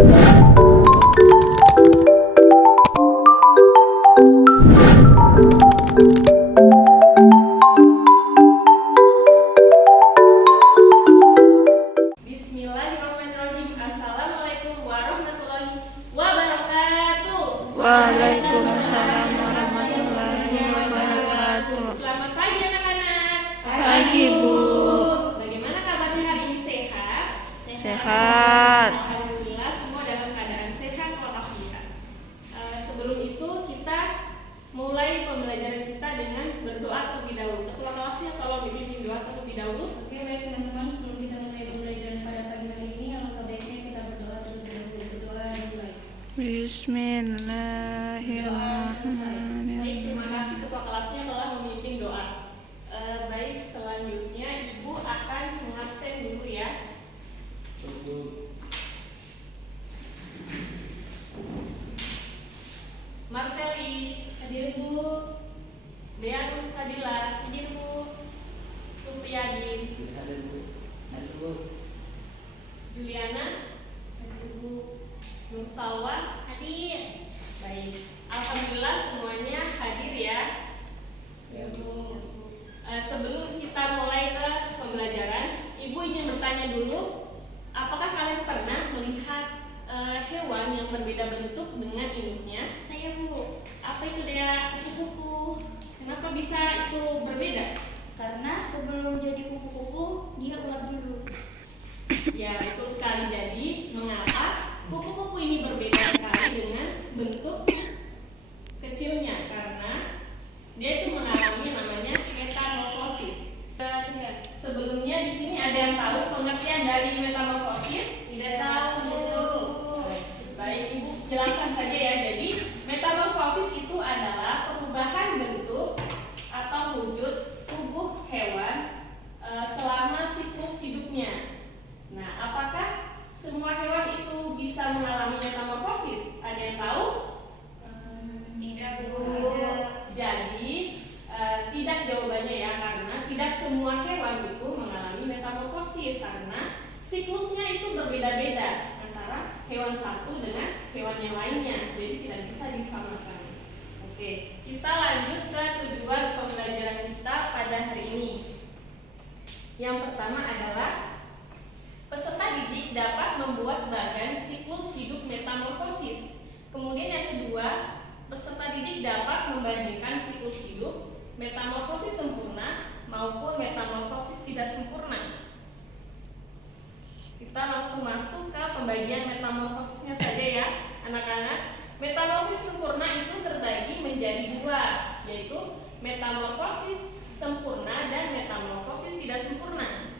Bismillahirrahmanirrahim. Assalamualaikum warahmatullahi wabarakatuh. Waalaikumsalam warahmatullahi wabarakatuh. Selamat pagi anak-anak. Pagi, Bu. Bagaimana kabarnya hari ini, sehat? Sehat. Alhamdulillah semua dalam keadaan sehat walafiat. Sebelum itu kita mulai pembelajaran kita dengan berdoa terlebih dahulu. Ketua kelasnya tolong dipimpin doa terlebih dahulu. Oke, baik teman-teman, sebelum kita mulai pembelajaran pada pagi hari ini, alangkah baiknya kita berdoa terlebih dahulu. Berdoa dimulai. Bismillahirrahmanirrahim. Baik, terima kasih ketua kelasnya telah memimpin doa. Baik, selanjutnya Ibu akan mengabsen dulu ya. Marceli, Hadir, Bu. Dea Nur Fadila, Hadir, Bu. Supriyadi, Juliana, Hadir, Bu. Nur Salwa. Hadir. Baik, alhamdulillah semuanya hadir ya. Ya, Bu. Sebelum kita mulai ke pembelajaran, Ibu ingin bertanya dulu, apakah kalian pernah melihat hewan yang berbeda bentuk dengan induknya? Saya, Bu. Apa itu dia? Kupu-kupu. Kenapa bisa itu berbeda? Karena sebelum jadi kupu-kupu, dia ulat dulu. Ya, betul sekali. Jadi, mengapa kupu-kupu ini berbeda sekali dengan bentuk kecilnya? Karena dia itu mengalami namanya metamorfosis. Tidak. Sebelumnya di sini ada yang tahu pengertian dari metamorfosis? Tidak tahu, Bu. Baik, Ibu jelaskan saja ya. Jadi, metamorfosis itu adalah perubahan bentuk atau wujud tubuh hewan selama siklus hidupnya. Nah, apakah semua hewan itu bisa mengalami metamorfosis? Ada yang tahu? Tidak, Bu. Jadi, tidak jawabannya ya, karena tidak semua hewan itu mengalami metamorfosis karena siklusnya itu berbeda-beda antara hewan satu dengan hewan yang lainnya. Jadi tidak bisa disamakan. Oke, kita lanjut ke tujuan pembelajaran kita pada hari ini. Yang pertama adalah peserta didik dapat membuat bagan siklus hidup metamorfosis. Kemudian yang kedua, peserta didik dapat membandingkan siklus hidup metamorfosis sempurna maupun metamorfosis tidak sempurna. Kita langsung masuk ke pembagian metamorfosisnya saja ya, anak-anak. Metamorfosis sempurna itu terbagi menjadi dua, yaitu metamorfosis sempurna dan metamorfosis tidak sempurna.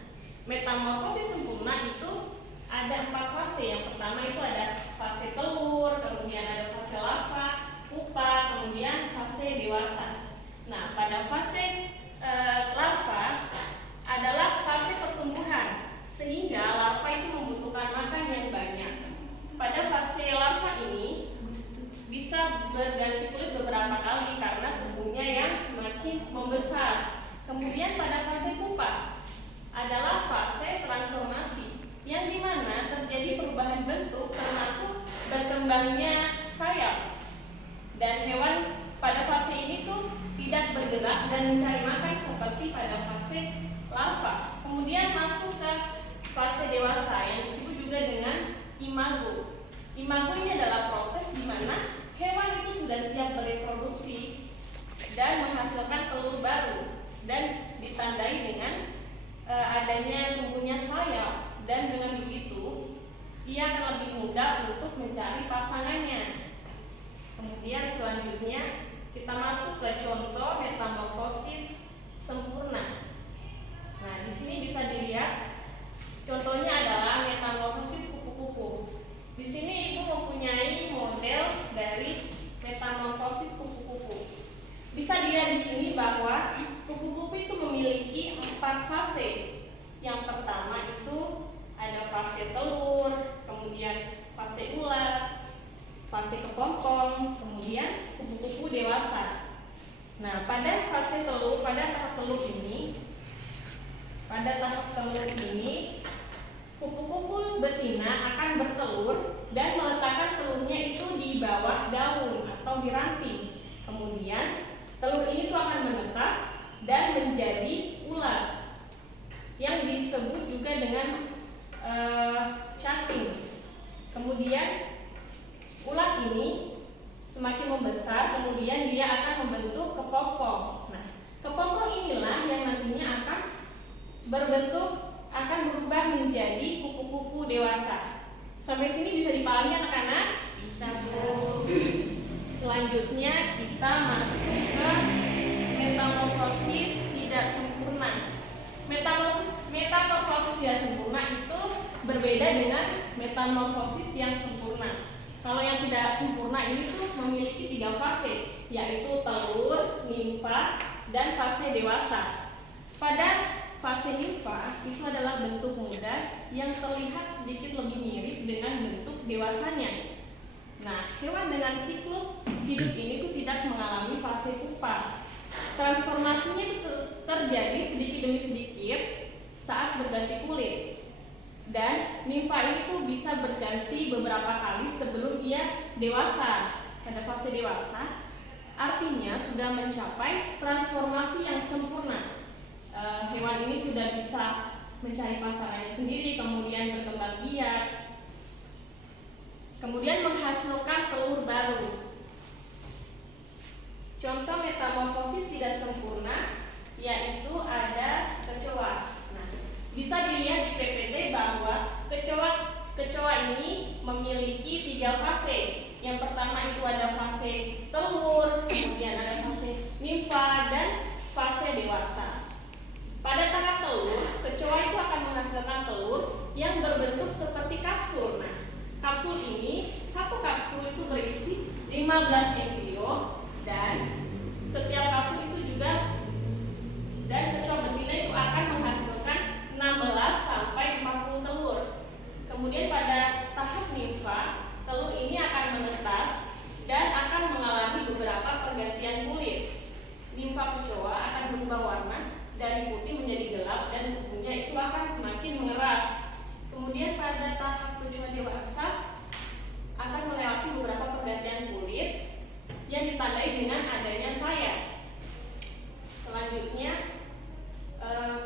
Metamorfosis sempurna itu ada 4 fase. Yang pertama itu ada fase telur, kemudian ada fase larva, pupa, kemudian fase dewasa. Nah, pada fase larva adalah fase pertumbuhan, sehingga larva itu membutuhkan makan yang banyak. Pada fase larva ini bisa berganti kulit beberapa kali karena tubuhnya yang semakin membesar. Kemudian pada fase pupa adalah fase transformasi, yang dimana terjadi perubahan bentuk termasuk berkembangnya sayap. Dan hewan pada fase ini tuh tidak bergerak dan mencari makan seperti pada fase larva. Kemudian masuk ke fase dewasa yang disebut juga dengan imago. Imago ini adalah proses di mana hewan itu sudah siap bereproduksi dan menghasilkan telur baru, dan ditandai dengan adanya tumbuhnya sayap, dan dengan begitu ia akan lebih mudah untuk mencari pasangannya. Kemudian selanjutnya kita masuk ke contoh metamorfosis sempurna. Nah, di sini bisa dilihat contohnya adalah metamorfosis kupu-kupu. Di sini Ibu mempunyai model dari metamorfosis kupu-kupu. Bisa dilihat di sini bahwa kupu-kupu itu memiliki 4 fase. Yang pertama itu ada fase telur, kemudian fase ular, fase kepompong, kemudian kupu-kupu dewasa. Nah, pada fase telur, pada tahap telur ini, kupu-kupu betina akan bertelur dan kemudian telur ini tuh akan menetas dan menjadi ulat yang disebut juga dengan cacing. Kemudian ulat ini semakin membesar, kemudian dia akan membentuk kepompong. Nah, kepompong inilah yang nantinya akan berubah menjadi kupu-kupu dewasa. Sampai sini bisa dipahami anak-anak? Bisa, Bu. Selanjutnya kita masuk ke metamorfosis tidak sempurna. Metamorfosis tidak sempurna itu berbeda dengan metamorfosis yang sempurna. Kalau yang tidak sempurna ini tuh memiliki 3 fase, yaitu telur, nimfa, dan fase dewasa. Pada fase nimfa itu adalah bentuk muda yang terlihat sedikit lebih mirip dengan bentuk dewasanya. Nah, hewan dengan siklus hidup ini tuh tidak mengalami fase pupa. Transformasinya itu terjadi sedikit demi sedikit saat berganti kulit. Dan nimfa ini tuh bisa berganti beberapa kali sebelum ia dewasa. Pada fase dewasa, artinya sudah mencapai transformasi yang sempurna. Hewan ini sudah bisa mencari pasangannya sendiri, kemudian berkembang biak, kemudian menghasilkan telur baru. Contoh metamorfosis tidak sempurna yaitu ada kecoa. Nah, bisa dilihat di PPT bahwa kecoa ini memiliki 3 fase. Yang pertama itu ada fase telur, kemudian ada fase nimfa, dan fase dewasa. Pada tahap telur, kecoa itu akan menghasilkan telur yang berbentuk seperti kapsul. Nah, kapsul ini, satu kapsul itu berisi 15 embrio, dan setiap kapsul itu juga, dan kecoa betina itu akan menghasilkan 16 sampai 40 telur. Kemudian pada tahap nimfa, telur ini akan menetas dan akan mengalami beberapa pergantian kulit. Nimfa kecoa akan berubah warna dari putih menjadi gelap dan tubuhnya itu akan semakin mengeras. Kemudian pada tahap kecoa dewasa akan melewati beberapa pergantian kulit yang ditandai dengan adanya sayap. Selanjutnya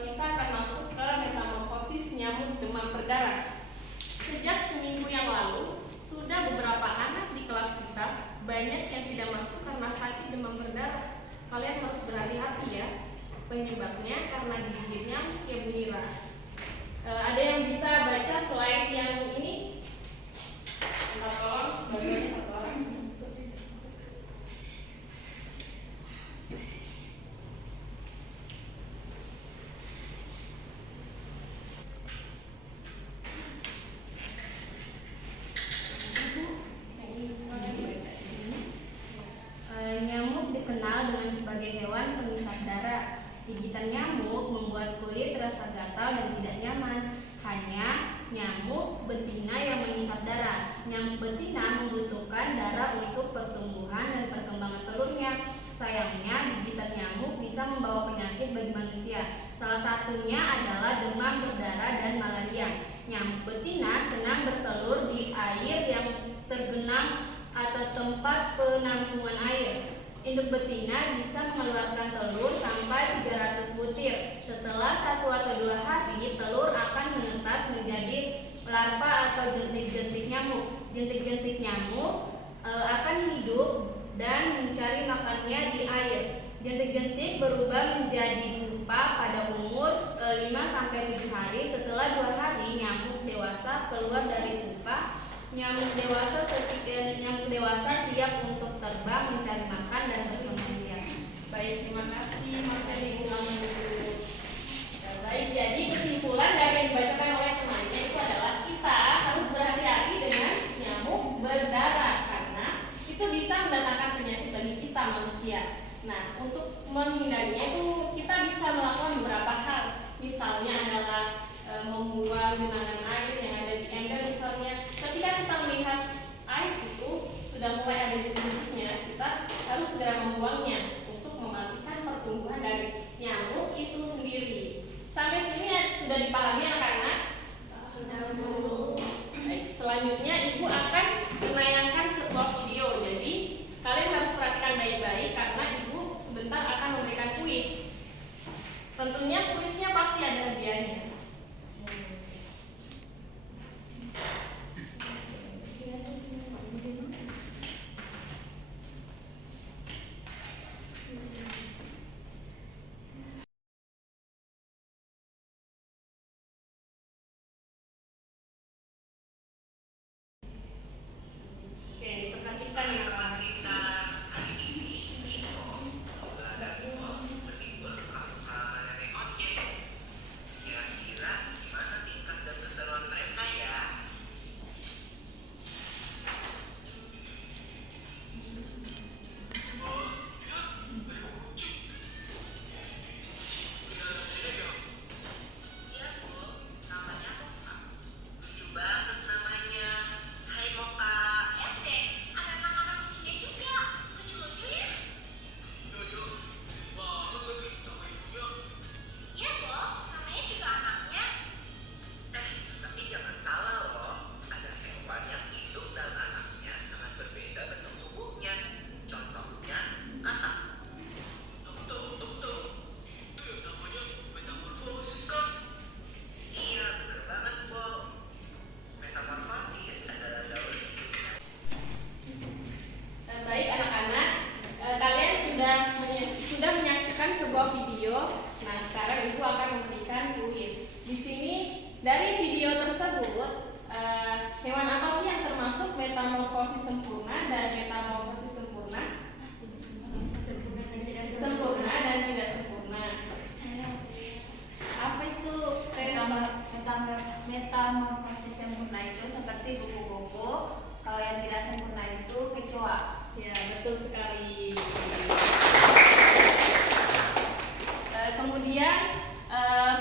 kita akan masuk ke metamorfosis nyamuk demam berdarah. Sejak seminggu yang lalu sudah beberapa anak di kelas kita banyak yang tidak masuk karena sakit demam berdarah. Kalian harus berhati-hati ya. Penyebabnya karena digigit nyamuk yang menira. Ada yang bisa baca slide yang ini? Minta tolong bagiannya satu orang. Nyamuk dikenal dengan sebagai hewan pengisap darah. Gigitan nyamuk membuat kulit terasa gatal dan tidak nyaman. Hanya nyamuk betina yang mengisap darah. Nyamuk betina membutuhkan darah untuk pertumbuhan dan perkembangan telurnya. Sayangnya, gigitan nyamuk bisa membawa penyakit bagi manusia. Salah satunya adalah demam berdarah dan malaria. Nyamuk betina senang bertelur di air yang tergenang atau tempat penampungan air. Induk betina bisa mengeluarkan telur sampai 300 butir. Setelah 1 atau 2 hari, telur akan menetas menjadi larva atau jentik-jentik nyamuk. Jentik-jentik nyamuk akan hidup dan mencari makannya di air. Jentik-jentik berubah menjadi pupa pada umur 5-7 hari. Setelah 2 hari, nyamuk dewasa keluar dari pupa. Nyamuk dewasa siap untuk terbang, mencari makan, dan berkembang biak. Baik, terima kasih Mas Eli. Baik, jadi kesimpulan dari yang dibacakan oleh temannya itu adalah kita harus berhati-hati dengan nyamuk berdarah karena itu bisa mendatangkan penyakit bagi kita manusia. Nah, untuk menghindarinya itu kita bisa melakukan beberapa hal. Misalnya adalah membuang genangan air yang ada di ember misalnya. Ketika kita melihat air itu sudah mulai ada di bentuknya, kita harus segera membuangnya untuk mematikan pertumbuhan dari nyamuk itu sendiri. Sampai sini ya, sudah dipahami anak-anak? Sudah, Bu. Baik, selanjutnya Ibu akan menayangkan sebuah video. Jadi kalian harus perhatikan baik-baik karena Tentunya kuisnya pasti ada hadiahnya. Oke, diperhatikan ya Pak. Baik anak-anak, kalian sudah menyaksikan sebuah video. Nah, sekarang Ibu akan memberikan kuis. Di sini dari video tersebut, hewan apa sih yang termasuk metamorfosis sempurna dan metamorfosis sempurna? Sempurna dan tidak sempurna. Apa itu? Metamorfosis sempurna itu seperti kupu-kupu, kalau yang tidak sempurna itu kecoa. Ya, betul sekali. Kemudian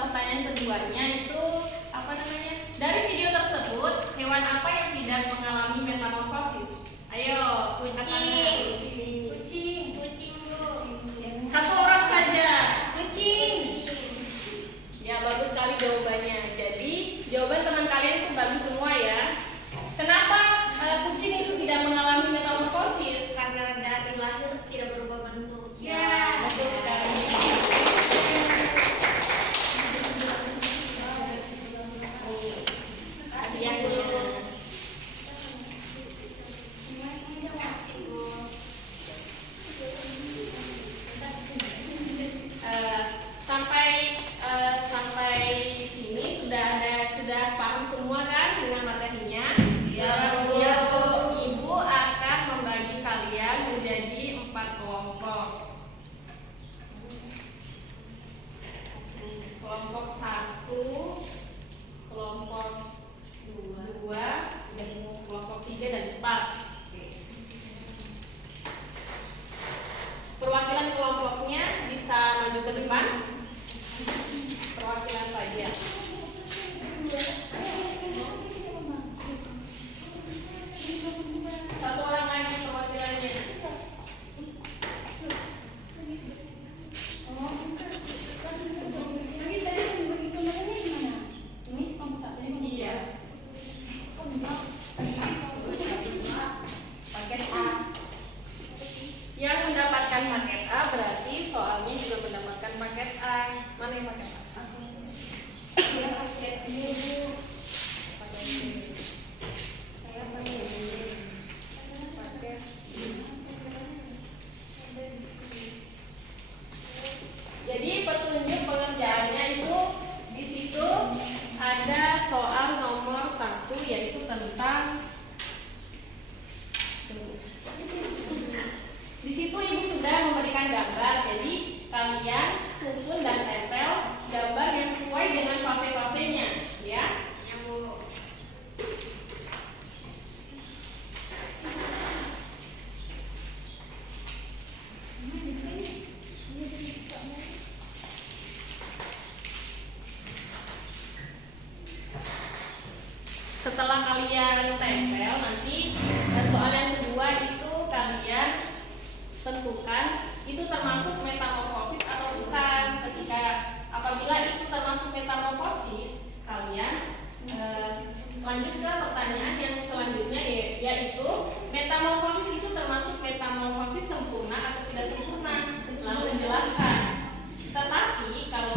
pertanyaan keduanya itu apa namanya? Dari video tersebut, hewan apa yang tidak mengalami metamorfosis? Ayo, Kucing. Kucing. Kucing Bu. Satu orang saja. Kucing. Ya, bagus sekali jawabannya. Jadi, jawaban teman kalian itu bagus semua ya. Kenapa kucing itu tidak mengalami metamorfosis? Karena dari lahir tidak berubah bentuk. Ya, betul sekali. Hadiah dulu. Sampai di sini sudah paham semua kan dengan materinya? Ya, Bu. Ya, Ibu akan membagi kalian menjadi 4 kelompok. Kelompok 1, kelompok 2, dan kelompok 3 dan 4. Perwakilan kelompoknya bisa maju ke depan. Perwakilan saja. Satu orang lagi perwakilannya. Iya. Paket A. Yang mendapatkan paket A berarti soalnya juga mendapatkan paket A. Mana yang paket A? Dia paket B, Bu. Paket B. Saya paket B. Paket Jadi petunjuk pengerjaannya itu di situ ada soal nomor 1 yaitu tentang di situ Ibu sudah memberikan gambar. Jadi kalian susun dan tempel gambar yang sesuai dengan fase-fasenya ya. Setelah kalian tempel nanti soal yang kedua itu kalian tentukan itu termasuk metamorfosis atau bukan. Ketika apabila itu termasuk metamorfosis, kalian lanjut ke pertanyaan yang selanjutnya yaitu metamorfosis itu termasuk metamorfosis sempurna atau tidak sempurna. Lalu jelaskan. Tetapi kalau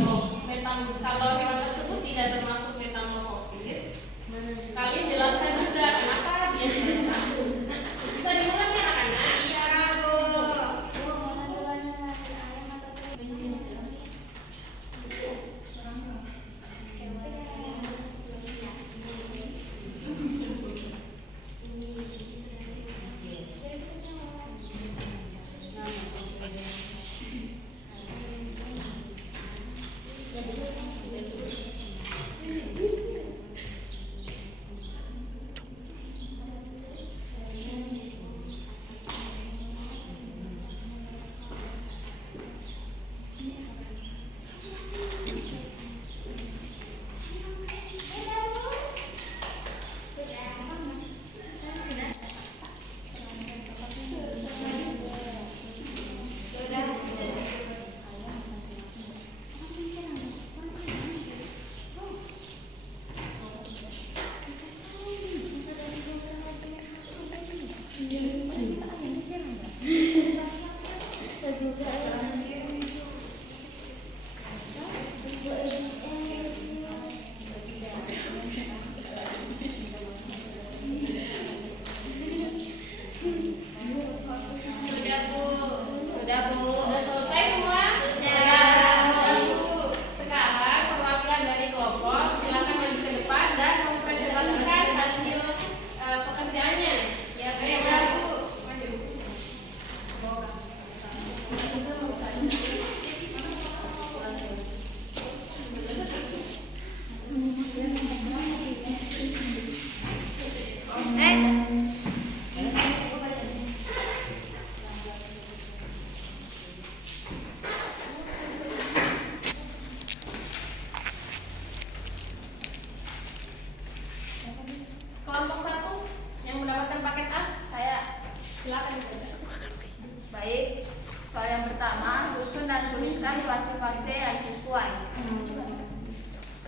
jelaskan fase-fase yang sesuai.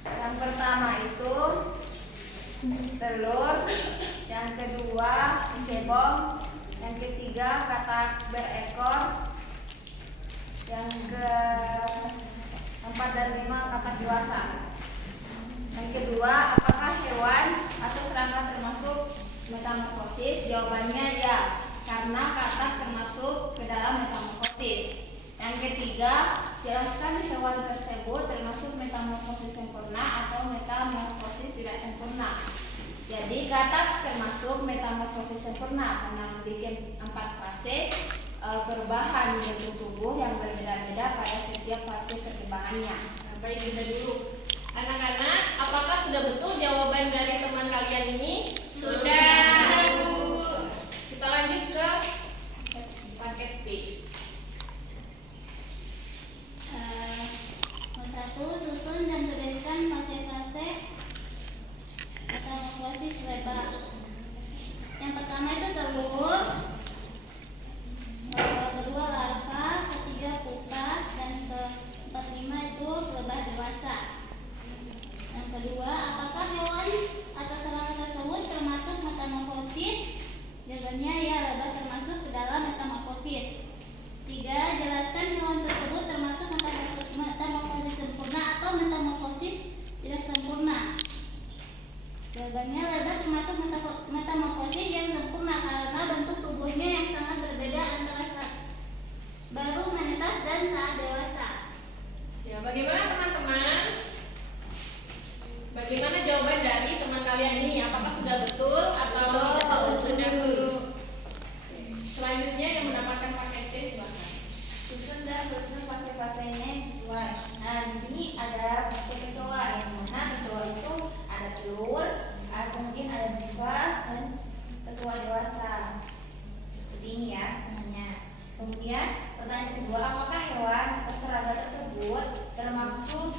Yang pertama itu telur, yang kedua cebong, yang ketiga katak berekor, yang keempat dan lima katak dewasa. Yang kedua, apakah hewan atau serangga termasuk metamorfosis? Jawabannya ya, karena katak termasuk ke dalam metamorfosis. Yang ketiga, jelaskan hewan tersebut termasuk metamorfosis sempurna atau metamorfosis tidak sempurna. Jadi katak termasuk metamorfosis sempurna karena memiliki 4 fase perubahan bentuk tubuh yang berbeda-beda pada setiap fase perkembangannya. Baik, kita dulu. Anak-anak, apakah sudah betul jawaban dari teman kalian ini? Sudah. Kita lanjut ke paket B. Satu, susun dan tuliskan fase-fase metamorfosis lebar. Yang pertama itu telur, kedua larva, ketiga pupa, dan keempat lima itu lebah dewasa. Yang kedua, apakah hewan atau serangga tersebut termasuk metamorfosis? Jawabannya ya, lebah termasuk ke dalam metamorfosis. 3. Jelaskan hewan tersebut termasuk metamorfosis sempurna atau metamorfosis tidak sempurna. Jawabannya lebah termasuk metamorfosis yang sempurna karena bentuk tubuhnya yang sangat berbeda antara saat baru menetas dan saat dewasa. Ya, bagaimana teman-teman? Bagaimana jawaban dari teman kalian ini? Apakah sudah betul atau tidak betul? Sudah, Guru. Selanjutnya yang mendapatkan paket C silakan. Susun dan tuliskan fase-fasenya yang sesuai. Nah, di sini ada fase kecoa, yang mana kecoa itu ada telur, kemudian ada pupa dan kecoa dewasa. Seperti ini ya semuanya. Kemudian pertanyaan kedua, apakah hewan atau serangga tersebut termasuk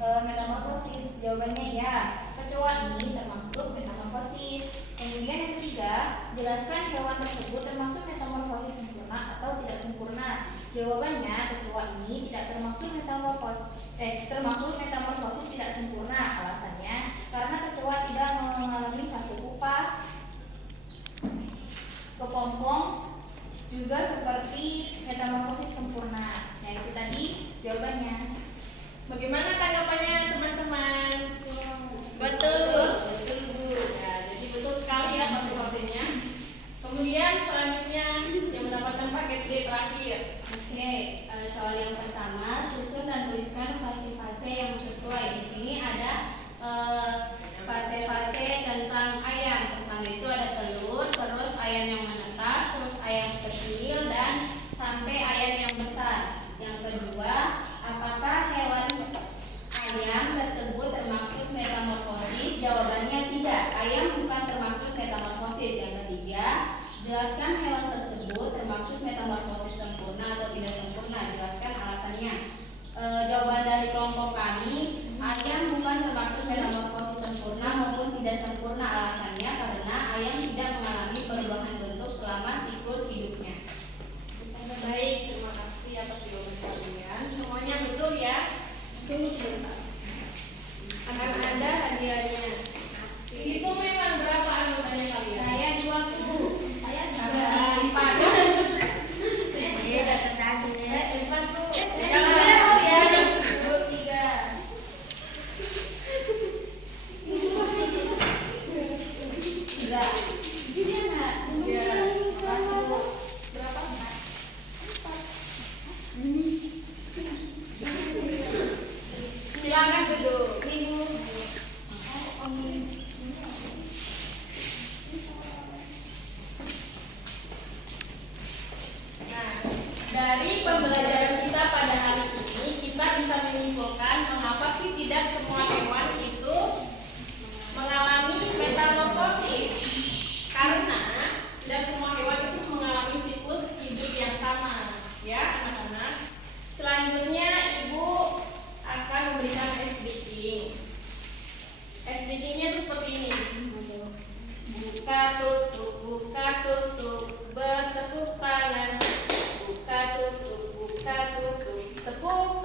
metamorfosis? Jawabannya ya, kecoa ini termasuk metamorfosis. Kemudian yang ketiga, jelaskan hewan tersebut termasuk metamorfosis sempurna atau tidak sempurna. Jawabannya, kecoa ini tidak termasuk metamorfosis tidak sempurna. Alasannya, karena kecoa tidak mengalami fase pupa, kepompong, juga seperti metamorfosis sempurna. Nah, itu tadi jawabannya. Bagaimana tanggapannya teman-teman? Betul. Betul, Bu. Ya, jadi betul sekali ya fase-fasenya. Kemudian selanjutnya yang mendapatkan paket D terakhir. Oke, soal yang pertama, susun dan tuliskan fase-fase yang sesuai. Di sini ada fase-fase tentang ayam. Pertama itu ada telur, terus ayam yang menetas, terus ayam kecil, dan sampai ayam yang besar. Yang kedua, apakah hewan ayam tersebut termasuk metamorfosis? Jawabannya tidak. Ayam bukan termasuk metamorfosis. Yang ketiga, jelaskan hewan tersebut termasuk metamorfosis sempurna atau tidak sempurna. Jelaskan alasannya. Jawaban dari kelompok kami, ayam bukan termasuk metamorfosis sempurna maupun tidak sempurna. Alasannya karena ayam tidak mengalami perubahan bentuk selama siklus hidupnya. Baik, terima kasih atas jawaban kalian. Semuanya betul ya? Sini sebentar. Akan ada hadiahnya. Hitung-hitungan berapa anggotanya kalian? Saya 20. Saya Empat. Yang ada ya. 23. Enggak. Dia enggak. Ya. Berapa? Silakan duduk. Minggu. Nah, dari pembelajaran kita pada hari ini, kita bisa menyimpulkan mengapa sih tidak semua hewan itu mengalami metamorfosis. Karena tidak semua hewan itu mengalami siklus hidup yang sama, ya anak-anak. Selanjutnya Ibu akan memberikan SDK. SDK-nya itu seperti ini. Buka tutup, bertepuk tangan. Buka tutup, tepuk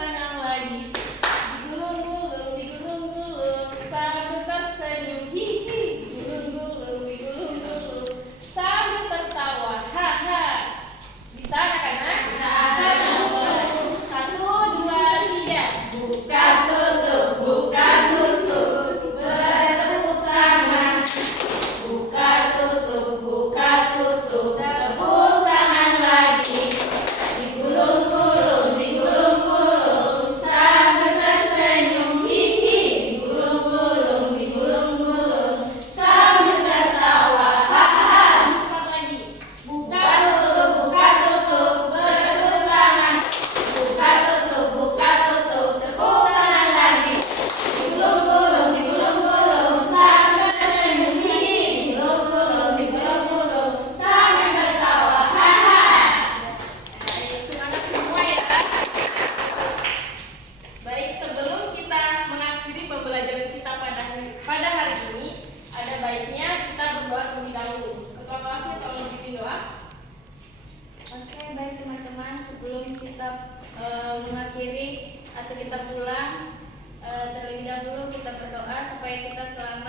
kita pulang terlebih dahulu kita berdoa supaya kita selalu